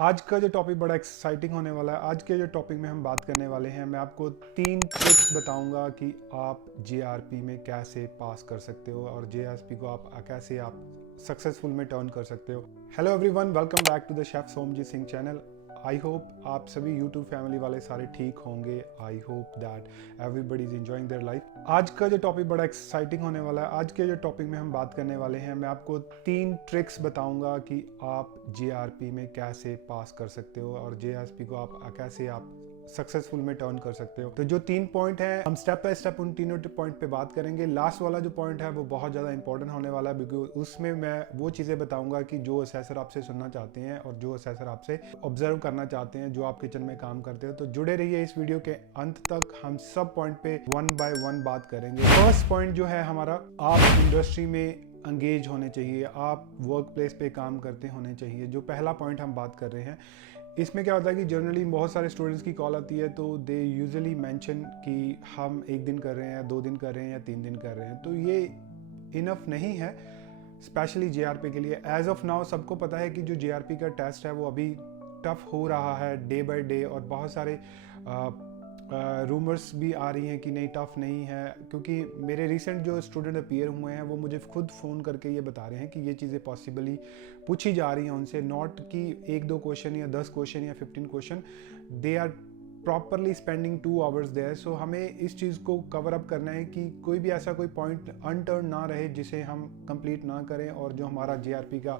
आज का जो टॉपिक बड़ा एक्साइटिंग होने वाला है। आज के जो टॉपिक में हम बात करने वाले हैं, मैं आपको 3 ट्रिक्स बताऊंगा कि आप जीआरपी में कैसे पास कर सकते हो और जीआरपी को आप कैसे आप सक्सेसफुल में टर्न कर सकते हो। Hello everyone, welcome back to the chef Somjeet Singh channel. I hope आप सभी यूट्यूब फैमिली वाले सारे ठीक होंगे। I hope that everybody is enjoying their life. आज का जो टॉपिक बड़ा एक्साइटिंग होने वाला है। आज के जो टॉपिक में हम बात करने वाले हैं, मैं आपको 3 ट्रिक्स बताऊंगा कि आप जीआरपी में कैसे पास कर सकते हो और जीआरपी को आप कैसे आप सक्सेसफुल में टर्न कर सकते हो। तो जो 3 पॉइंट हैं, हम स्टेप बाय स्टेप उन तीनों पॉइंट पे बात करेंगे। लास्ट वाला जो पॉइंट है वो बहुत ज़्यादा इंपॉर्टेंट होने वाला है, बिकॉज उसमें मैं वो चीज़ें बताऊंगा कि जो असेसर आपसे सुनना चाहते हैं और जो असेसर आपसे ऑब्जर्व करना चाहते हैं, जो आप किचन में काम करते हो। तो जुड़े रहिए इस वीडियो के अंत तक, हम सब पॉइंट पे वन बाय वन बात करेंगे। फर्स्ट पॉइंट जो है हमारा, आप इंडस्ट्री में एंगेज होने चाहिए, आप वर्क प्लेस पे काम करते होने चाहिए। जो पहला पॉइंट हम बात कर रहे हैं, इसमें क्या होता है कि जनरली बहुत सारे स्टूडेंट्स की कॉल आती है तो दे यूजुअली मेंशन कि हम 1 दिन कर रहे हैं, 2 दिन कर रहे हैं या 3 दिन कर रहे हैं। तो ये इनफ नहीं है स्पेशली जीआरपी के लिए। एज ऑफ नाउ सबको पता है कि जो जीआरपी का टेस्ट है वो अभी टफ हो रहा है डे बाय डे, और बहुत सारे रूमर्स भी आ रही हैं कि नहीं, टफ नहीं है। क्योंकि मेरे रिसेंट जो स्टूडेंट अपीयर हुए हैं वो मुझे खुद फ़ोन करके ये बता रहे हैं कि ये चीज़ें पॉसिबली पूछी जा रही हैं उनसे, नॉट कि 1-2 क्वेश्चन या 10 क्वेश्चन या 15 question, they are properly spending 2 hours there. So हमें इस चीज़ को कवर अप करना है कि कोई भी ऐसा कोई पॉइंट अनटर्न ना रहे जिसे हम कंप्लीट ना करें और जो हमारा जीआरपी का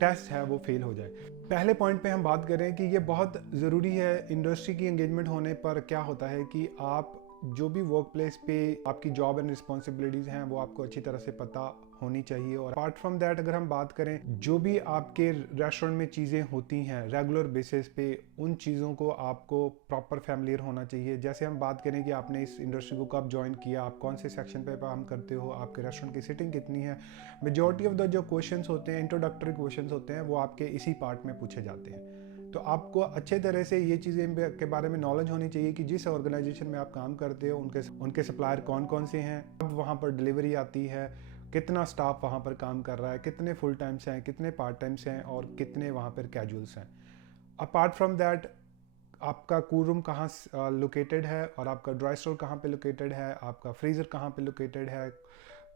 टेस्ट है वो फेल हो जाए। पहले पॉइंट पे हम बात करें कि ये बहुत ज़रूरी है। इंडस्ट्री की एंगेजमेंट होने पर क्या होता है कि आप जो भी वर्क प्लेस पे आपकी जॉब एंड रिस्पॉन्सिबिलिटीज़ हैं वो आपको अच्छी तरह से पता होनी चाहिए। और अपार्ट फ्रॉम दैट, अगर हम बात करें, जो भी आपके रेस्टोरेंट में चीज़ें होती हैं रेगुलर बेसिस पे, उन चीज़ों को आपको प्रॉपर फैमिलियर होना चाहिए। जैसे हम बात करें कि आपने इस इंडस्ट्री को कब ज्वाइन किया, आप कौन से सेक्शन पे काम करते हो, आपके रेस्टोरेंट की सिटिंग कितनी है। मेजॉरिटी ऑफ द जो क्वेश्चंस होते हैं, इंट्रोडक्टरी क्वेश्चंस होते हैं, वो आपके इसी पार्ट में पूछे जाते हैं। तो आपको अच्छे तरह से ये चीज़ें के बारे में नॉलेज होनी चाहिए कि जिस ऑर्गेनाइजेशन में आप काम करते हो उनके सप्लायर कौन कौन से हैं, अब वहाँ पर डिलीवरी आती है, कितना स्टाफ वहाँ पर काम कर रहा है, कितने फुल टाइम्स हैं, कितने पार्ट टाइम्स हैं और कितने वहाँ पर कैजुअल्स हैं। अपार्ट फ्रॉम दैट, आपका कूल रूम कहाँ लोकेटेड है और आपका ड्राई स्टोर कहाँ पे लोकेटेड है, आपका फ्रीज़र कहाँ पे लोकेटेड है,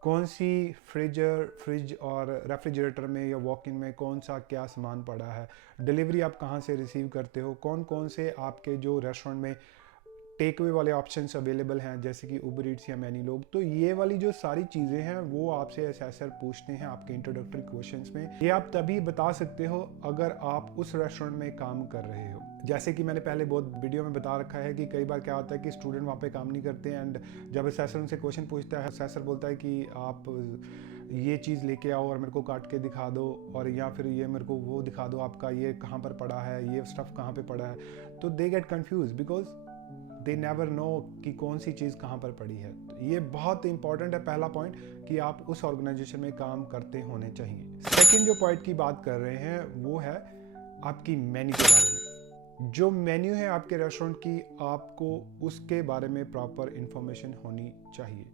कौन सी फ्रिज और रेफ्रिजरेटर में या वॉक इन में कौन सा क्या सामान पड़ा है, डिलीवरी आप कहाँ से रिसीव करते हो, कौन कौन से आपके जो रेस्टोरेंट में टेक अवे वाले ऑप्शंस अवेलेबल हैं जैसे कि उबर ईट्स या मैनी लोग। तो ये वाली जो सारी चीज़ें हैं वो आपसे असेसर पूछते हैं आपके इंट्रोडक्टरी क्वेश्चंस में। ये आप तभी बता सकते हो अगर आप उस रेस्टोरेंट में काम कर रहे हो। जैसे कि मैंने पहले बहुत वीडियो में बता रखा है कि कई बार क्या होता है कि स्टूडेंट वहाँ पे काम नहीं करते एंड जब असेसर उनसे क्वेश्चन पूछता है, असेसर बोलता है कि आप ये चीज़ लेके आओ और मेरे को काट के दिखा दो, और या फिर ये मेरे को वो दिखा दो, आपका ये कहाँ पर पड़ा है, ये स्टफ़ कहाँ पे पड़ा है। तो they get confuse because they never know कि कौन सी चीज़ कहाँ पर पड़ी है। तो ये बहुत इंपॉर्टेंट है पहला पॉइंट कि आप उस ऑर्गेनाइजेशन में काम करते होने चाहिए। सेकंड जो पॉइंट की बात कर रहे हैं वो है आपकी मेन्यू के बारे में। जो मेन्यू है आपके रेस्टोरेंट की, आपको उसके बारे में प्रॉपर इंफॉर्मेशन होनी चाहिए।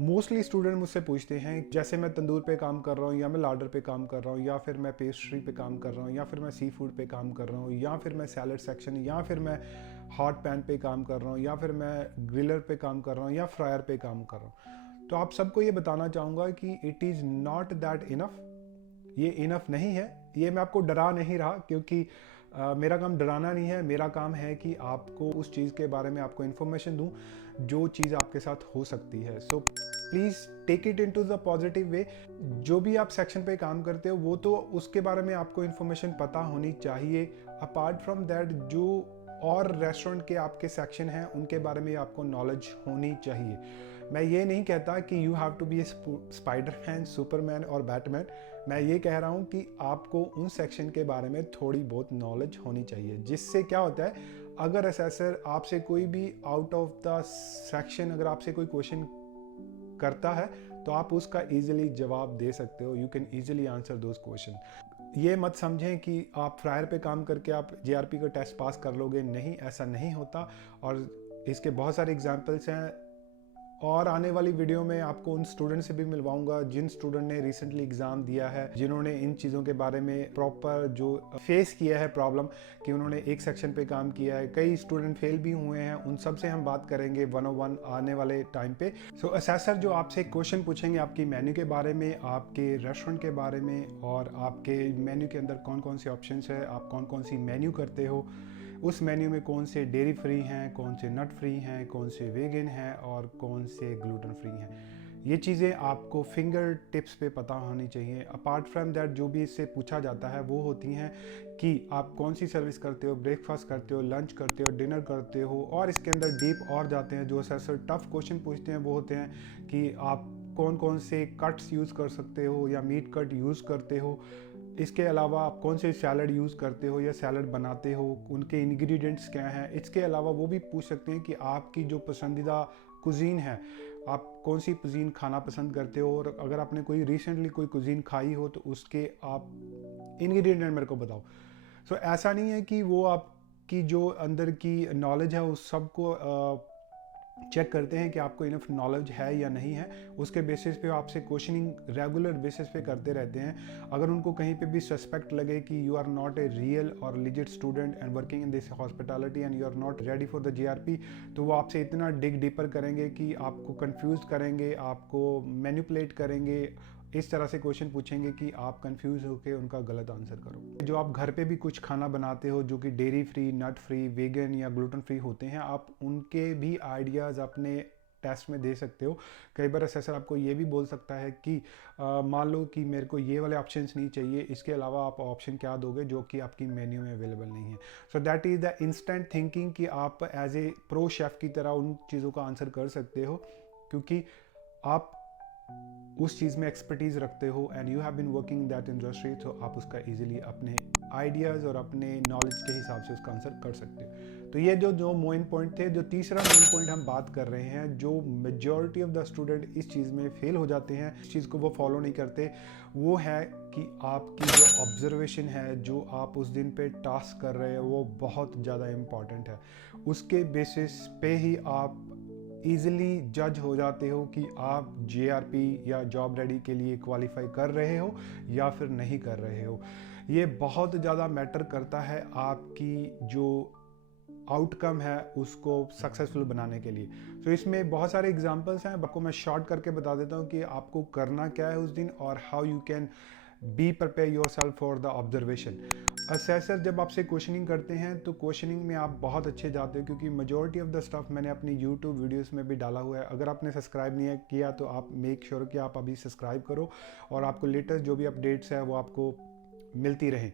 मोस्टली स्टूडेंट मुझसे पूछते हैं, जैसे मैं तंदूर पे काम कर रहा हूँ या मैं लार्डर पे काम कर रहा हूँ या फिर मैं पेस्ट्री पे काम कर रहा हूँ या फिर मैं सी फूड पे काम कर रहा हूँ या फिर मैं सैलड सेक्शन या फिर मैं हॉट पैन पे काम कर रहा हूँ या फिर मैं ग्रिलर पे काम कर रहा हूँ या फ्रायर पे काम कर रहा हूँ। तो आप सबको ये बताना चाहूँगा कि it is not that enough. ये इनफ नहीं है। ये मैं आपको डरा नहीं रहा, क्योंकि मेरा काम डराना नहीं है। मेरा काम है कि आपको उस चीज़ के बारे में आपको इन्फॉर्मेशन दूं जो चीज़ आपके साथ हो सकती है। So please take it into the positive way. जो भी आप सेक्शन पे काम करते हो वो तो उसके बारे में आपको इन्फॉर्मेशन पता होनी चाहिए। अपार्ट फ्रॉम दैट, जो और रेस्टोरेंट के आपके सेक्शन हैं उनके बारे में आपको नॉलेज होनी चाहिए। मैं ये नहीं कहता कि you have to be a Spiderman, Superman और बैटमैन। मैं ये कह रहा हूँ कि आपको उन सेक्शन के बारे में थोड़ी बहुत नॉलेज होनी चाहिए, जिससे क्या होता है, अगर असेसर आपसे कोई भी आउट ऑफ द सेक्शन अगर आपसे कोई क्वेश्चन करता है तो आप उसका ईजिली जवाब दे सकते हो। You can easily answer those question. ये मत समझें कि आप फ्रायर पे काम करके आप जीआरपी का टेस्ट पास कर लोगे। नहीं, ऐसा नहीं होता। और इसके बहुत सारे एग्जांपल्स हैं। और आने वाली वीडियो में आपको उन स्टूडेंट से भी मिलवाऊंगा जिन स्टूडेंट ने रिसेंटली एग्ज़ाम दिया है, जिन्होंने इन चीज़ों के बारे में प्रॉपर जो फेस किया है प्रॉब्लम, कि उन्होंने एक सेक्शन पे काम किया है, कई स्टूडेंट फेल भी हुए हैं, उन सब से हम बात करेंगे 101 आने वाले टाइम पे। सो असेसर जो आपसे क्वेश्चन पूछेंगे आपकी मेन्यू के बारे में, आपके रेस्टोरेंट के बारे में, और आपके मेन्यू के अंदर कौन कौन से ऑप्शंस है, आप कौन कौन सी मेन्यू करते हो, उस मेन्यू में कौन से डेयरी फ्री हैं, कौन से नट फ्री हैं, कौन से वेगन हैं और कौन से ग्लूटेन फ्री हैं। ये चीज़ें आपको फिंगर टिप्स पे पता होनी चाहिए। अपार्ट फ्रॉम दैट जो भी इससे पूछा जाता है वो होती हैं कि आप कौन सी सर्विस करते हो, ब्रेकफास्ट करते हो, लंच करते हो, डिनर करते हो, और इसके अंदर डीप और जाते हैं। जो असेसर टफ क्वेश्चन पूछते हैं वो होते हैं कि आप कौन कौन से कट्स यूज़ कर सकते हो या मीट कट यूज़ करते हो, इसके अलावा आप कौन से सैलड यूज़ करते हो या सैलड बनाते हो, उनके इंग्रेडिएंट्स क्या हैं। इसके अलावा वो भी पूछ सकते हैं कि आपकी जो पसंदीदा कुजीन है, आप कौन सी कुजीन खाना पसंद करते हो, और अगर आपने कोई रिसेंटली कोई कुजीन खाई हो तो उसके आप इंग्रेडिएंट मेरे को बताओ। सो ऐसा नहीं है कि वो आपकी जो अंदर की नॉलेज है उस सब को चेक करते हैं कि आपको इनफ नॉलेज है या नहीं है। उसके बेसिस पे आपसे क्वेश्चनिंग रेगुलर बेसिस पे करते रहते हैं। अगर उनको कहीं पे भी सस्पेक्ट लगे कि you are not a real or legit student and working in this hospitality and you are not ready for the GRP, तो वो आपसे इतना डिग डीपर करेंगे कि आपको कंफ्यूज करेंगे, आपको मैनिपुलेट करेंगे, इस तरह से क्वेश्चन पूछेंगे कि आप कंफ्यूज होकर उनका गलत आंसर करो। जो आप घर पे भी कुछ खाना बनाते हो जो कि डेयरी फ्री, नट फ्री, वेगन या ग्लूटेन फ्री होते हैं, आप उनके भी आइडियाज़ अपने टेस्ट में दे सकते हो। कई बार असेसर आपको ये भी बोल सकता है कि मान लो कि मेरे को ये वाले ऑप्शंस नहीं चाहिए, इसके अलावा आप ऑप्शन क्या दोगे जो कि आपकी मेन्यू में अवेलेबल नहीं है। So that is the instant thinking कि आप एज ए प्रो शेफ़ की तरह उन चीज़ों का आंसर कर सकते हो, क्योंकि आप उस चीज़ में एक्सपर्टीज़ रखते हो and you have been working that industry, तो आप उसका इजीली अपने आइडियाज़ और अपने नॉलेज के हिसाब से उसका आंसर कर सकते हो। तो ये जो मेन पॉइंट थे। जो तीसरा मेन पॉइंट हम बात कर रहे हैं, जो मेजॉरिटी ऑफ द स्टूडेंट इस चीज़ में फेल हो जाते हैं, इस चीज़ को वो फॉलो नहीं करते, वो है कि आपकी जो ऑब्जर्वेशन है, जो आप उस दिन पे टास्क कर रहे हो, वो बहुत ज़्यादा इम्पॉर्टेंट है। उसके बेसिस पे ही आप ईज़िली जज हो जाते हो कि आप जेआरपी या जॉब रेडी के लिए क्वालिफाई कर रहे हो या फिर नहीं कर रहे हो। ये बहुत ज़्यादा मैटर करता है आपकी जो आउटकम है उसको सक्सेसफुल बनाने के लिए। तो इसमें बहुत सारे एग्जांपल्स हैं, आपको मैं शॉर्ट करके बता देता हूँ कि आपको करना क्या है उस दिन और how you can be prepare your self for the observation. Assessor जब आपसे क्वेश्चनिंग करते हैं तो क्वेश्चनिंग में आप बहुत अच्छे जाते हो, क्योंकि मेजॉरिटी ऑफ द स्टफ मैंने अपनी यूट्यूब वीडियोस में भी डाला हुआ है। अगर आपने सब्सक्राइब नहीं किया तो आप मेक श्योर कि आप अभी सब्सक्राइब करो और आपको लेटेस्ट जो भी अपडेट्स है वो आपको मिलती रहें।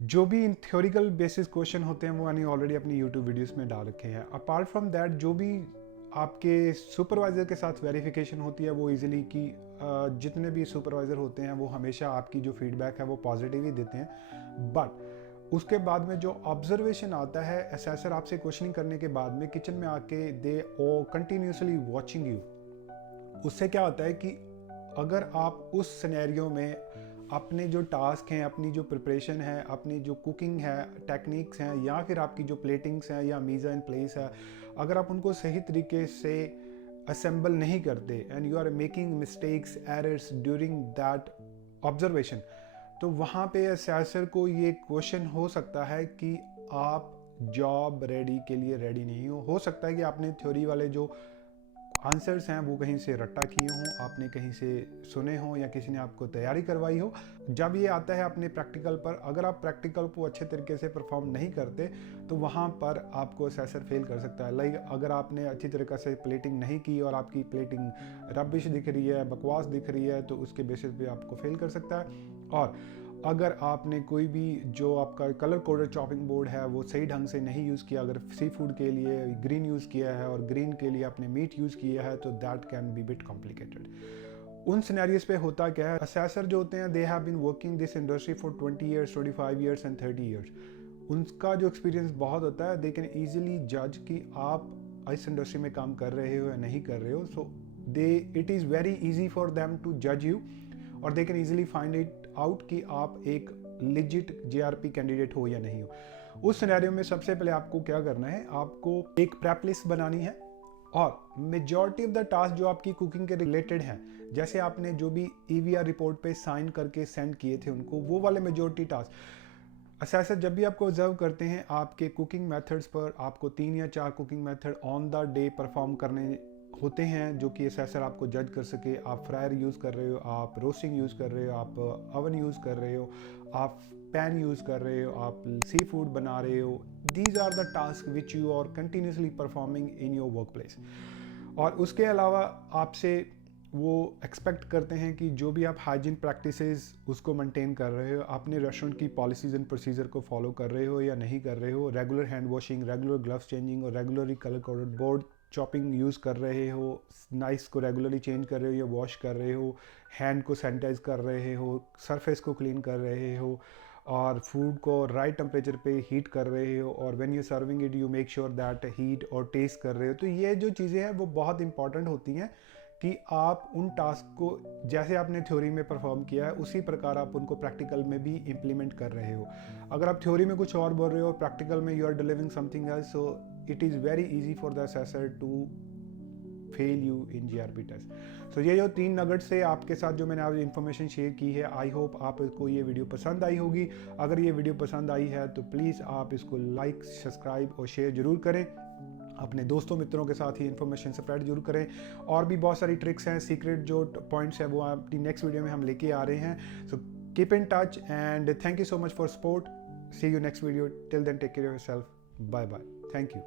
जो भी इन थ्योरिकल बेसिस क्वेश्चन होते हैं वो मैंने ऑलरेडी अपनी यूट्यूब वीडियोस में डाल रखे हैं। अपार्ट फ्रॉम दैट जो भी आपके सुपरवाइज़र के साथ वेरिफिकेशन होती है वो इजीली कि जितने भी सुपरवाइज़र होते हैं वो हमेशा आपकी जो फीडबैक है वो पॉजिटिव ही देते हैं। बट उसके बाद में जो ऑब्जर्वेशन आता है, असेसर आपसे क्वेश्चनिंग करने के बाद में किचन में आके दे ओ कंटिन्यूसली वॉचिंग यू। उससे क्या होता है कि अगर आप उस सिनेरियो में अपने जो टास्क हैं, अपनी जो प्रिपरेशन है, अपनी जो कुकिंग है, टेक्निक्स हैं, या फिर आपकी जो प्लेटिंग्स हैं या मीज़ा इन प्लेस है, अगर आप उनको सही तरीके से असेंबल नहीं करते and you are making mistakes, errors during that observation, तो वहाँ पे असेसर को ये क्वेश्चन हो सकता है कि आप जॉब रेडी के लिए रेडी नहीं हो सकता है कि आपने थ्योरी वाले जो आंसर्स हैं वो कहीं से रट्टा किए हों, आपने कहीं से सुने हों या किसी ने आपको तैयारी करवाई हो। जब ये आता है अपने प्रैक्टिकल पर, अगर आप प्रैक्टिकल को अच्छे तरीके से परफॉर्म नहीं करते तो वहाँ पर आपको असेसर फेल कर सकता है। लाइक अगर आपने अच्छी तरीके से प्लेटिंग नहीं की और आपकी प्लेटिंग रबिश दिख रही है, बकवास दिख रही है, तो उसके बेसिस पे आपको फेल कर सकता है। और अगर आपने कोई भी जो आपका कलर कोडेड चॉपिंग बोर्ड है वो सही ढंग से नहीं यूज़ किया, अगर सी फूड के लिए ग्रीन यूज़ किया है और ग्रीन के लिए आपने मीट यूज़ किया है, तो that can be bit complicated. उन सिनेरियोज पे होता क्या है, असेसर जो होते हैं they have been working this industry for 20 years, 25 years and 30 years. उनका जो एक्सपीरियंस बहुत होता है, दे कैन ईजिली जज कि आप इस इंडस्ट्री में काम कर रहे हो या नहीं कर रहे हो। So they it is very easy for them to जज यू और they can easily find it out कि आप एक लिजिट जेआरपी कैंडिडेट हो या नहीं हो। उस सिनेरियो में सबसे पहले आपको क्या करना है, आपको एक प्रेप लिस्ट बनानी है और मेजॉरिटी ऑफ द टास्क जो आपकी कुकिंग के रिलेटेड हैं, जैसे आपने जो भी EVR रिपोर्ट पे साइन करके सेंड किए थे उनको, वो वाले मेजॉरिटी टास्क असेसर जब भी आपको ऑब्जर्व करते हैं आपके कुकिंग मेथड्स पर, आपको 3 या 4 cooking method on the day perform करने होते हैं जो कि असेसर आपको जज कर सके। आप फ्रायर यूज़ कर रहे हो, आप रोस्टिंग यूज़ कर रहे हो, आप ओवन यूज़ कर रहे हो, आप पैन यूज़ कर रहे हो, आप सी फूड बना रहे हो। These are the task which you are continuously performing in your workplace. और उसके अलावा आपसे वो एक्सपेक्ट करते हैं कि जो भी आप हाइजीन प्रैक्टिसेस उसको मेंटेन कर रहे हो, अपने रेस्टोरेंट की पॉलिसीज़ एंड प्रोसीजर को फॉलो कर रहे हो या नहीं कर रहे हो, regular hand washing, regular gloves changing और regularly colour coded board chopping use कर रहे हो, नाइस को रेगुलरली चेंज कर रहे हो या वॉश कर रहे हो, हैंड को सैनिटाइज कर रहे हो, सरफेस को क्लीन कर रहे हो, और फूड को राइट टेम्परेचर पे हीट कर रहे हो, और when you serving it you make sure that heat और टेस्ट कर रहे हो। तो ये जो चीज़ें हैं वो बहुत इंपॉर्टेंट होती हैं कि आप उन टास्क को जैसे आपने थ्योरी में परफॉर्म किया है उसी प्रकार आप उनको प्रैक्टिकल में भी इम्प्लीमेंट कर रहे हो। अगर आप थ्योरी में कुछ और बोल रहे हो, प्रैक्टिकल में you are delivering something else, so it is very easy for the assessor to fail you in GRP test. So ये जो 3 नगेट्स से आपके साथ जो मैंने आज इन्फॉर्मेशन शेयर की है, आई होप आपको ये वीडियो पसंद आई होगी। अगर ये वीडियो पसंद आई है तो प्लीज़ आप इसको लाइक, सब्सक्राइब और शेयर ज़रूर करें। अपने दोस्तों मित्रों के साथ ही इन्फॉर्मेशन स्प्रेड जरूर करें। और भी बहुत सारी ट्रिक्स हैं, सीक्रेट जो पॉइंट्स हैं वो अपनी नेक्स्ट वीडियो में हम लेके आ रहे हैं। So keep in touch and thank you so much for support. See you next video. Till then take care of yourself. Bye bye. Thank you.